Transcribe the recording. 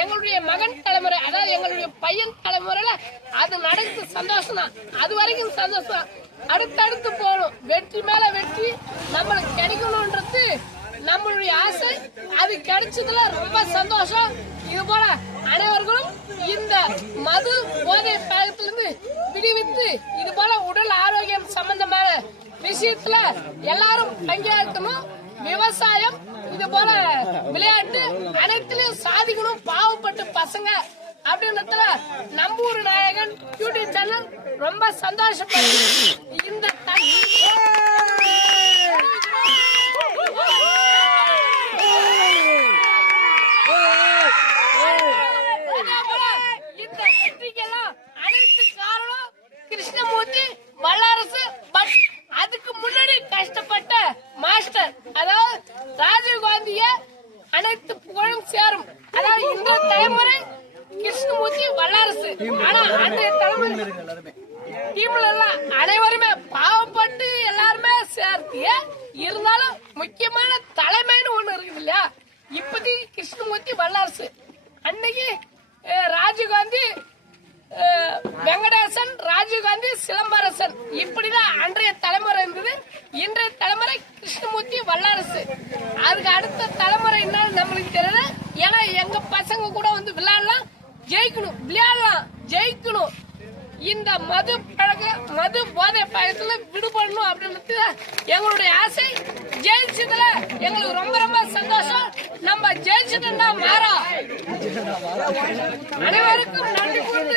எங்களுடைய மகன் தலைமுறை, அதாவது எங்களுடைய பையன் தலைமுறையில அது நடக்குது, சந்தோஷம் தான். அது வரைக்கும் சந்தோஷம். அடுத்தடுத்து போகணும், வெற்றி மேல வெற்றி நம்மளுக்கு கிடைக்கணும்ன்றது நம்மளுடைய ஆசை. அது கிடைச்சதுல ரொம்ப சந்தோஷம். இது போல அனைவர்களும் இந்த மது போதை பழக்கத்திலிருந்து விடுவித்து இது போல உடல் ஆரோக்கியம் சம்பந்தமான விஷயத்துல எல்லாரும் பங்கேற்கணும். விவசாயம், இது போல விளையாட்டு அனைத்திலையும் சாதிக்கணும். பாவப்பட்டு பசங்க அப்படின்றதுல நம்பூர் நாயகன் யூடியூப் சேனல் ரொம்ப சந்தோஷப்படுது. இந்த வெற்றிக்கெல்லாம் அனைத்து காரணம் கிருஷ்ணமூர்த்தி வல்லரசு. பட் அதுக்கு முன்னாடி கஷ்டப்பட்ட மாஸ்டர், அதாவது ராஜீவ் காந்திய அனைத்து புகழும் சேரும். அதாவது இந்த தலைமுறை கிருஷ்ணமூர்த்தி வல்லரசு. ஆனா அன்றைய தலைமுறை டீம்ல எல்லாம் அனைவருமே பாவப்பட்டு எல்லாருமே சேர்த்திய இருந்தாலும் முக்கியமான தலைமைன்னு ஒண்ணு இருக்குது இல்லையா. இப்போதைக்கு கிருஷ்ணமூர்த்தி வல்லரசு, அன்னைக்கு ராஜீவ்காந்தி வெங்கடேசன், ராஜீவ்காந்தி சிலம்பரசன், இப்படிதான் அன்றைய தலைமுறை இருந்தது. இன்றைய தலைமுறை கிருஷ்ணமூர்த்தி வல்லரசு. அதுக்கு அடுத்த தலைமுறை என்னன்னு நம்மளுக்கு தெரியல. ஏன்னா எங்க பசங்க கூட வந்து விளையாடலாம், ஜெயிக்கணும், விளையாடலாம், ஜெயிக்கணும். இந்த மது போதை பழக்கத்துல விடுபடணும் அப்படின்றது எங்களுடைய ஆசை. ஜெயிச்சதுல எங்களுக்கு ரொம்ப ரொம்ப சந்தோஷம். நம்ம ஜெயிச்சதுன்னா மாறோம். அனைவருக்கும் நன்றி கூறி